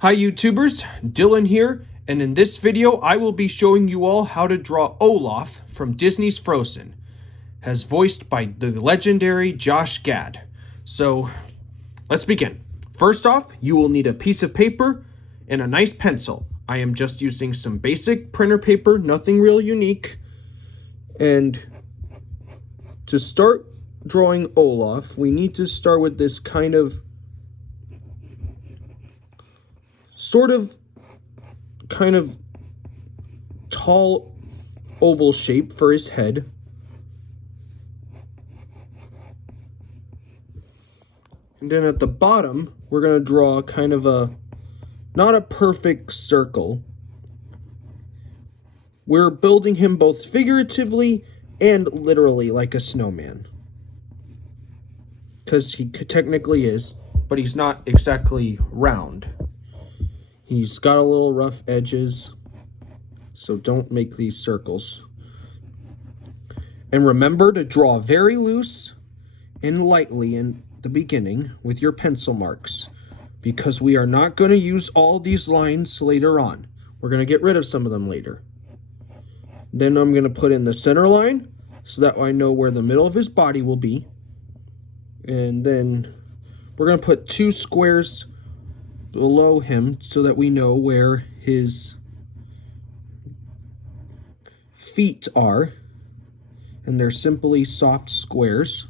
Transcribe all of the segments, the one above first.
Hi YouTubers, Dylan here, and in this video I will be showing you all how to draw Olaf from Disney's Frozen, as voiced by the legendary Josh Gad. So let's begin. First off, you will need a piece of paper and a nice pencil. I am just using some basic printer paper, nothing real unique. And to start drawing Olaf, we need to start with this kind of tall oval shape for his head. And then at the bottom, we're going to draw kind of not a perfect circle. We're building him both figuratively and literally like a snowman. Because he technically is, but he's not exactly round. He's got a little rough edges, so don't make these circles. And remember to draw very loose and lightly in the beginning with your pencil marks, because we are not going to use all these lines later on. We're going to get rid of some of them later. Then I'm going to put in the center line so that I know where the middle of his body will be. And then we're going to put two squares below him so that we know where his feet are, and they're simply soft squares.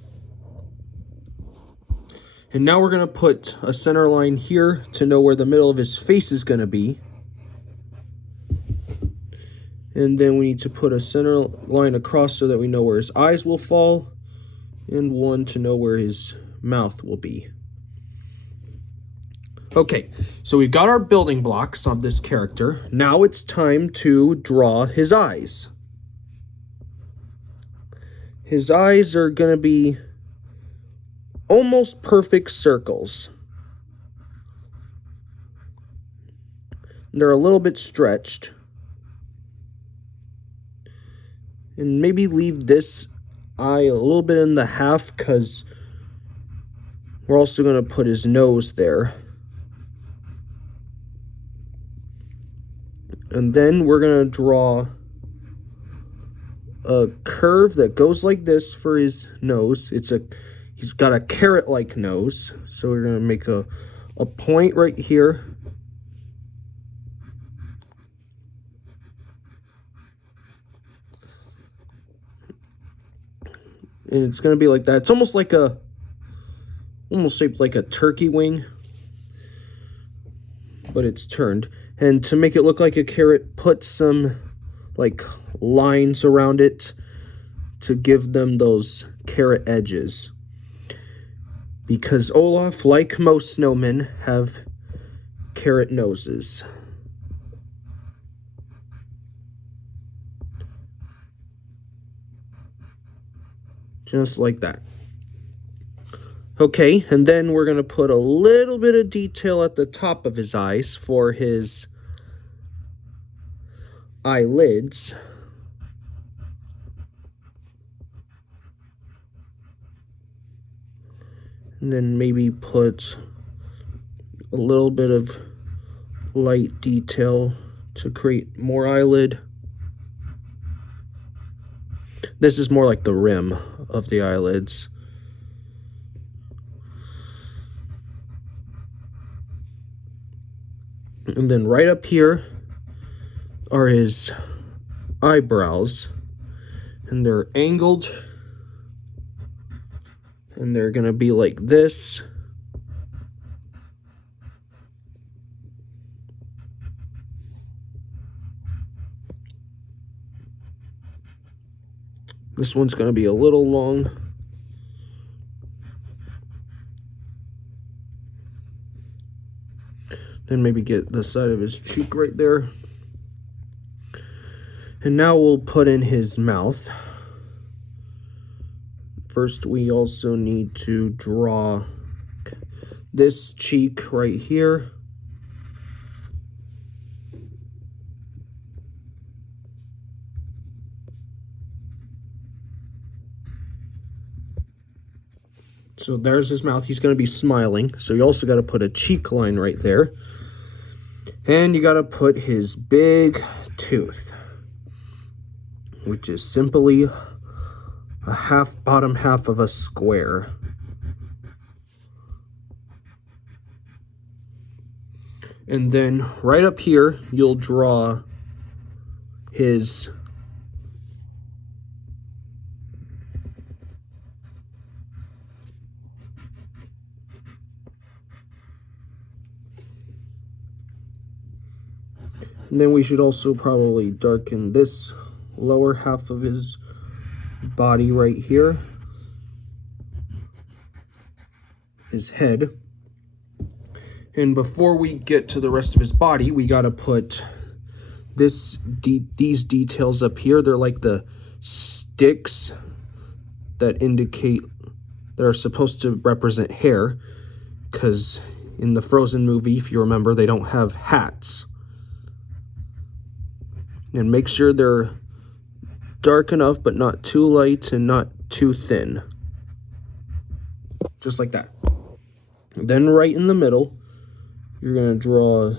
And now we're going to put a center line here to know where the middle of his face is going to be. And then we need to put a center line across so that we know where his eyes will fall, and one to know where his mouth will be. Okay, so we've got our building blocks of this character. Now it's time to draw his eyes. His eyes are going to be almost perfect circles. They're a little bit stretched. And maybe leave this eye a little bit in the half, because we're also going to put his nose there. And then we're going to draw a curve that goes like this for his nose. He's got a carrot-like nose. So we're going to make a point right here. And it's going to be like that. It's almost shaped like a turkey wing, but it's turned. And to make it look like a carrot, put some like lines around it to give them those carrot edges. Because Olaf, like most snowmen, have carrot noses. Just like that. Okay, and then we're going to put a little bit of detail at the top of his eyes for his eyelids. And then maybe put a little bit of light detail to create more eyelid. This is more like the rim of the eyelids. And then right up here are his eyebrows, and they're angled, and they're gonna be like this. This one's gonna be a little long. Then maybe get the side of his cheek right there. And now we'll put in his mouth. First, we also need to draw this cheek right here. So there's his mouth. He's going to be smiling. So you also got to put a cheek line right there. And you gotta put his big tooth, which is simply a bottom half of a square. And then right up here, you'll draw his and then we should also probably darken this lower half of his body right here, his head. And before we get to the rest of his body, we gotta put these details up here. They're like the sticks that indicate, that are supposed to represent hair, because in the Frozen movie, if you remember, they don't have hats. And make sure they're dark enough, but not too light and not too thin. Just like that. And then right in the middle, you're gonna draw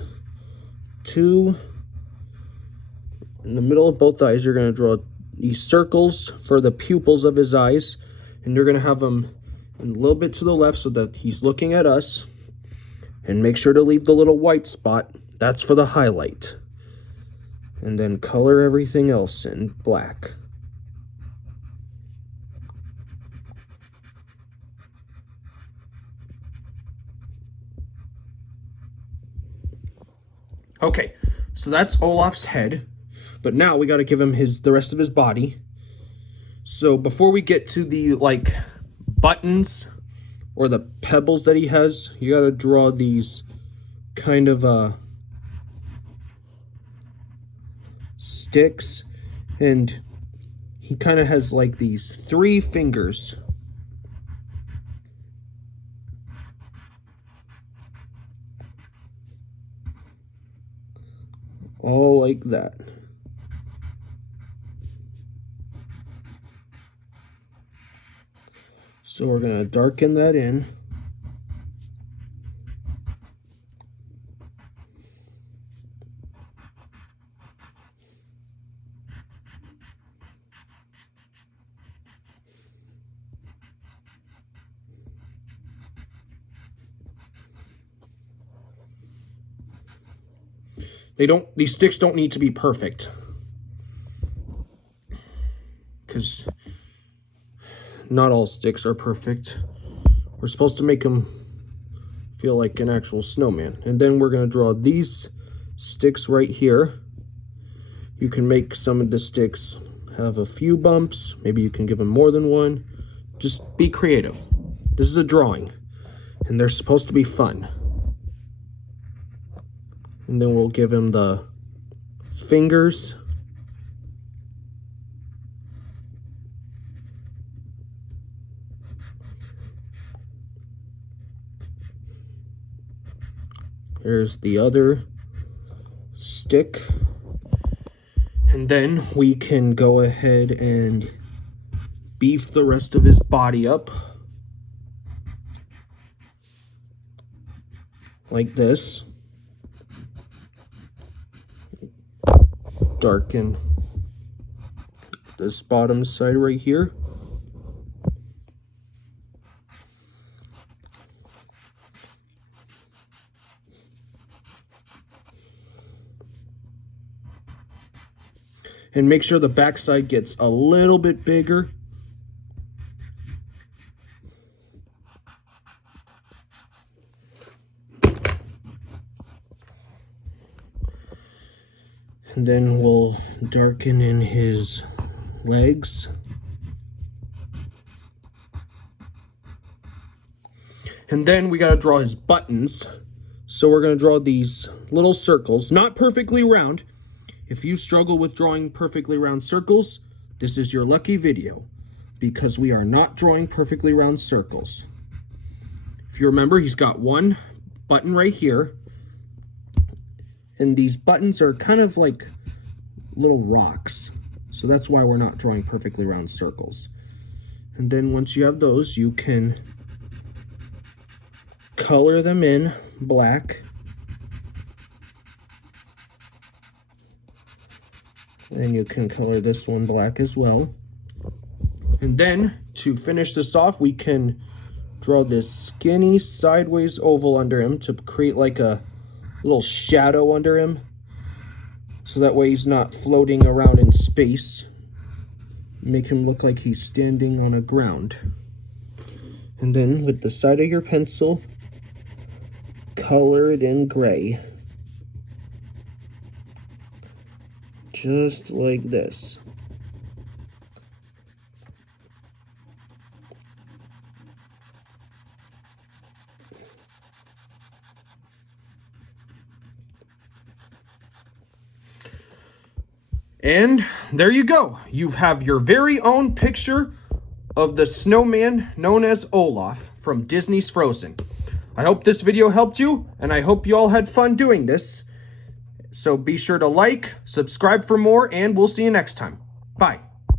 two. In the middle of both eyes, you're gonna draw these circles for the pupils of his eyes. And you're gonna have them a little bit to the left so that he's looking at us. And make sure to leave the little white spot. That's for the highlight. And then color everything else in black. Okay, so that's Olaf's head, but now we got to give him the rest of his body. So before we get to the buttons or the pebbles that he has, you got to draw these kind of sticks, and he kind of has like these 3 fingers. All like that. So we're going to darken that in. These sticks don't need to be perfect, because not all sticks are perfect. We're supposed to make them feel like an actual snowman. And then we're going to draw these sticks right here. You can make some of the sticks have a few bumps. Maybe you can give them more than one. Just be creative. This is a drawing, and they're supposed to be fun. And then we'll give him the fingers. Here's the other stick. And then we can go ahead and beef the rest of his body up. Like this. Darken this bottom side right here. And make sure the back side gets a little bit bigger. And then we'll darken in his legs. And then we got to draw his buttons. So we're going to draw these little circles, not perfectly round. If you struggle with drawing perfectly round circles, this is your lucky video, because we are not drawing perfectly round circles. If you remember, he's got one button right here. And these buttons are kind of like little rocks. So that's why we're not drawing perfectly round circles. And then once you have those, you can color them in black. And you can color this one black as well. And then, to finish this off, we can draw this skinny sideways oval under him to create like a little shadow under him. So that way he's not floating around in space. Make him look like he's standing on a ground. And then, with the side of your pencil, color it in gray. Just like this. And there you go. You have your very own picture of the snowman known as Olaf from Disney's Frozen. I hope this video helped you, and I hope you all had fun doing this. So be sure to like, subscribe for more, and we'll see you next time. Bye.